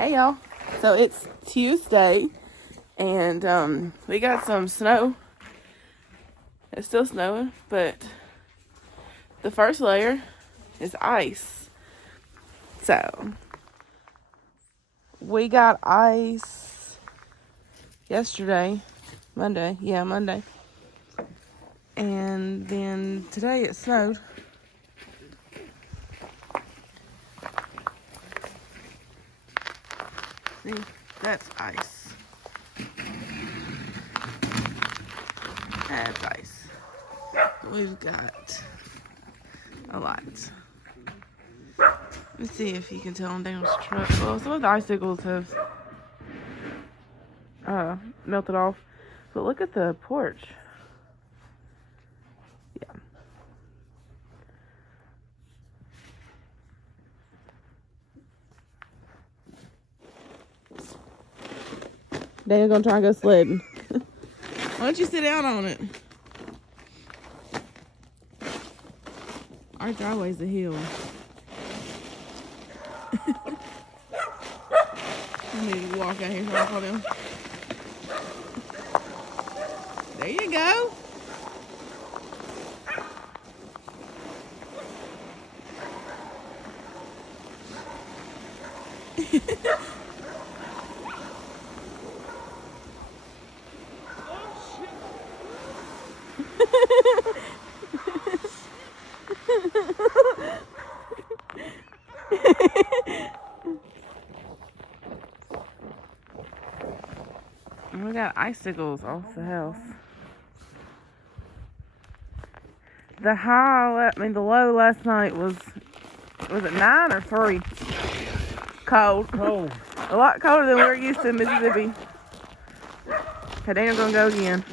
Hey y'all. So it's Tuesday and we got some snow. It's still snowing, but the first layer is ice. So we got ice yesterday, Monday. Yeah, Monday. And then today it snowed. See, that's ice. That's ice. We've got a lot. Let's see if you can tell on Daniel's truck. Well, some of the icicles have melted off. But look at the porch. Yeah. Daniel's gonna try and go sledding. Why don't you sit down on it? Our driveway's a hill. I need to walk out here so I fall down. There you go. We got icicles off the house. The the low last night was it 9 or 3? Cold. Cold. A lot colder than we're used to in Mississippi. Okay, Daniel's gonna go again.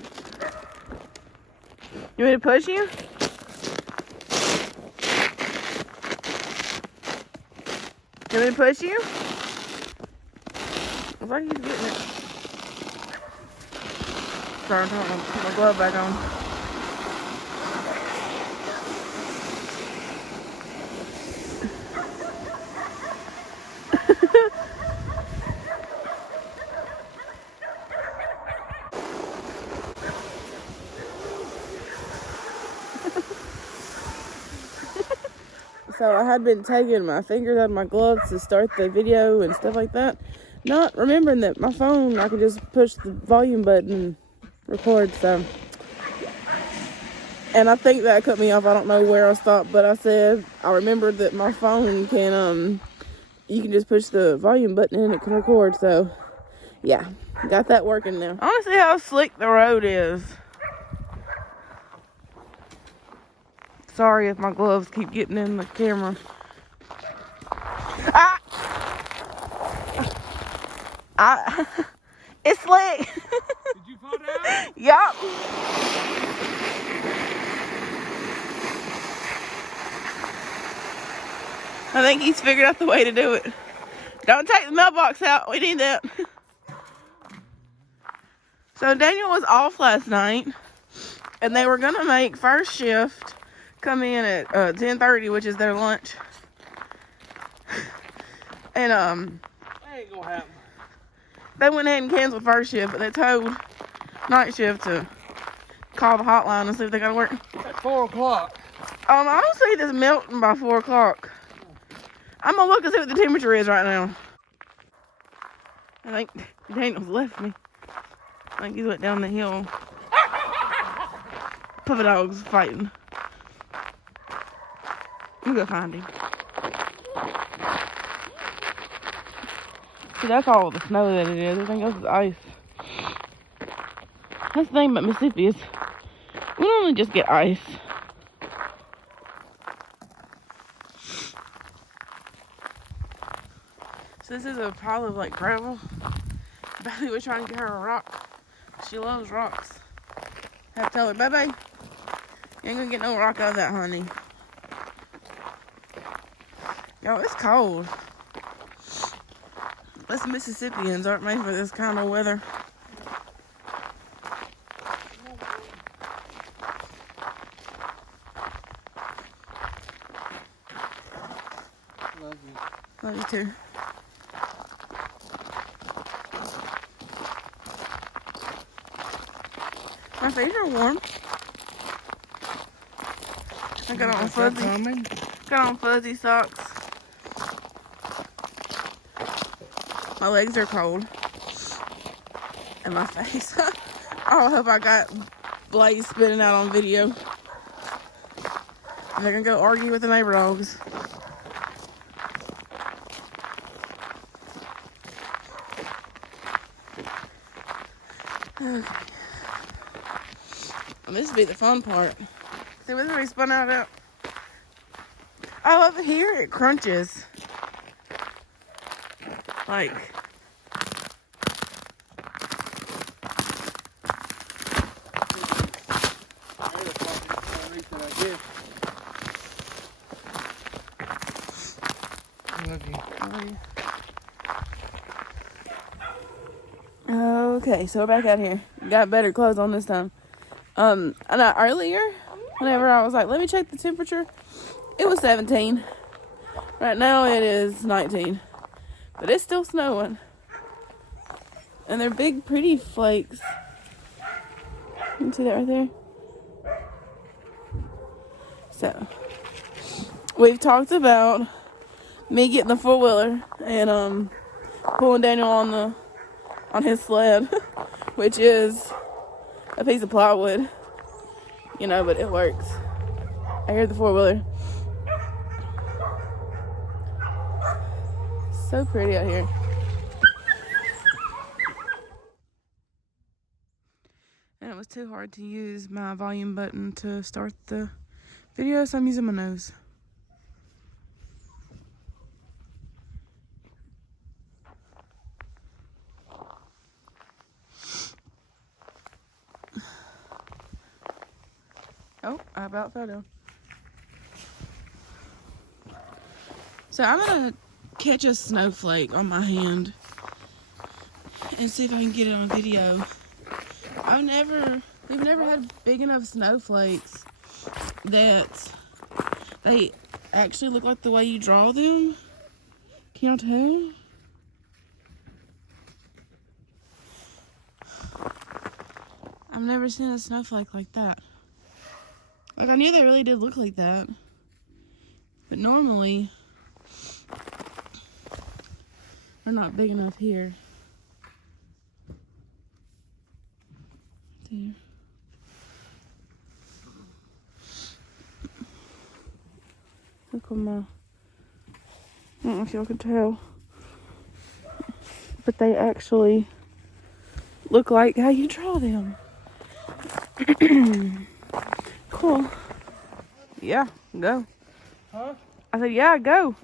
You want me to push you? You want me to push you? Looks like he's getting it. Sorry, I'm trying to put my glove back on. So I had been taking my fingers out of my gloves to start the video and stuff like that, not remembering that my phone, I could just push the volume button and record. So, and I think that cut me off. I don't know where I stopped, but I remembered that my phone can you can just push the volume button and it can record. So yeah, got that working now. I want to see how slick the road is. Sorry if my gloves keep getting in the camera. It's slick. Did you fall down? Yup. I think he's figured out the way to do it. Don't take the mailbox out. We need that. So Daniel was off last night, and they were gonna make first shift come in at 10:30, which is their lunch. And That ain't gonna happen. they went ahead and canceled first shift, but they told night shift to call the hotline and see if they got to work. At 4 o'clock. I don't see this melting by 4 o'clock. I'm gonna look and see what the temperature is right now. I think Daniel's left me. I think he's went down the hill. Puppy dog's fighting. I'm gonna go find him. See, that's all the snow that it is. Everything else is ice. That's the thing about Mississippi is we don't only just get ice. So this is a pile of like gravel. Baby was trying to get her a rock. She loves rocks. I have to tell her, baby, you ain't gonna get no rock out of that, honey. Yo, it's cold. Us Mississippians aren't made for this kind of weather. Love you. Love you too. My feet are warm. I got on fuzzy socks. My legs are cold. And my face. I hope I got Blaze spitting out on video. They're gonna go argue with the neighbor dogs. Okay. Well, this would be the fun part. See what's already spun out of? Oh, over here it crunches. Like. Okay, so we're back out here. Got better clothes on this time. I know earlier, whenever I was like, let me check the temperature, it was 17. Right now it is 19. But it's still snowing. And they're big, pretty flakes. You can see that right there. So, we've talked about me getting the four-wheeler and pulling Daniel on his sled, which is a piece of plywood, you know, but it works. I hear the four-wheeler. So pretty out here. And it was too hard to use my volume button to start the video, so I'm using my nose. Oh, I about fell down. So I'm gonna catch a snowflake on my hand and see if I can get it on video. We've never had big enough snowflakes that they actually look like the way you draw them. Can y'all tell? I've never seen a snowflake like that. Like, I knew they really did look like that. But normally, they're not big enough here. There. Look on my... I don't know if y'all can tell. But they actually look like how you draw them. Cool. Yeah, go. Huh? I said, yeah, go.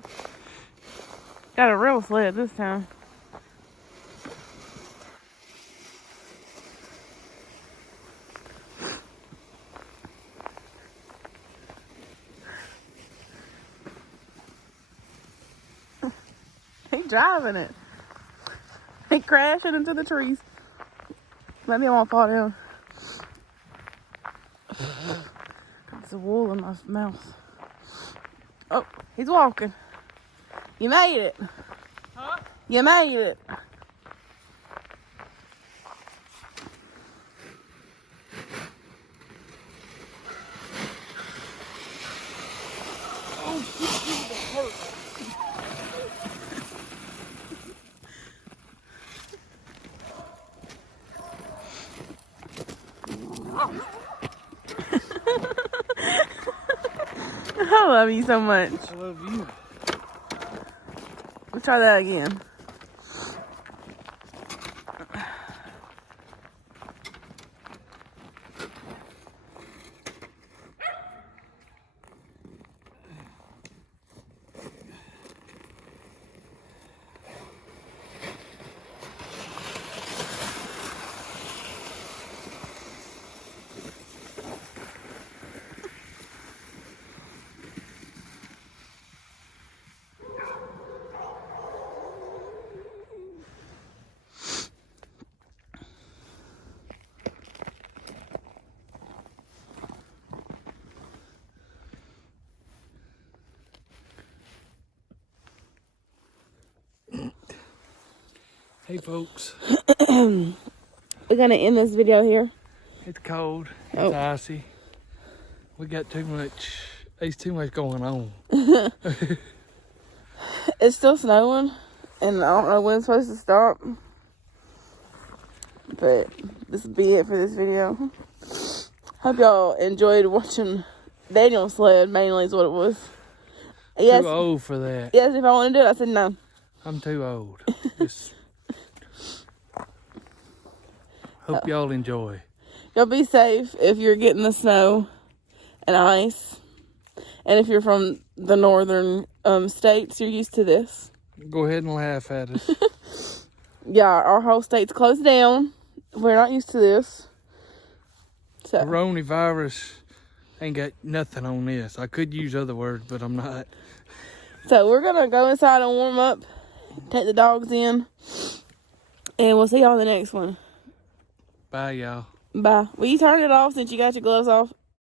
Got a real sled this time. He driving it. He crashing into the trees. Let me almost fall down. Got some wool in my mouth. Oh, he's walking. You made it. Huh? You made it. Oh, shit, that hurt. I love you so much. I love you. Let's try that again. Hey, folks. We're gonna end this video here. It's cold. It's Oh. icy. We got too much. There's too much going on. It's still snowing, and I don't know when it's supposed to stop. But this will be it for this video. Hope y'all enjoyed watching Daniel sled, mainly is what it was. Yes, Too old for that. yes, if I want to do it, I said no. I'm too old. Just hope y'all enjoy. Y'all be safe if you're getting the snow and ice. And if you're from the northern states, you're used to this. Go ahead and laugh at us. Yeah, our whole state's closed down. We're not used to this. So, Coronavirus ain't got nothing on this. I could use other words, but I'm not. so we're going to go inside and warm up, take the dogs in, and we'll see y'all in the next one. Bye, y'all. Bye. Will you turn it off since you got your gloves off?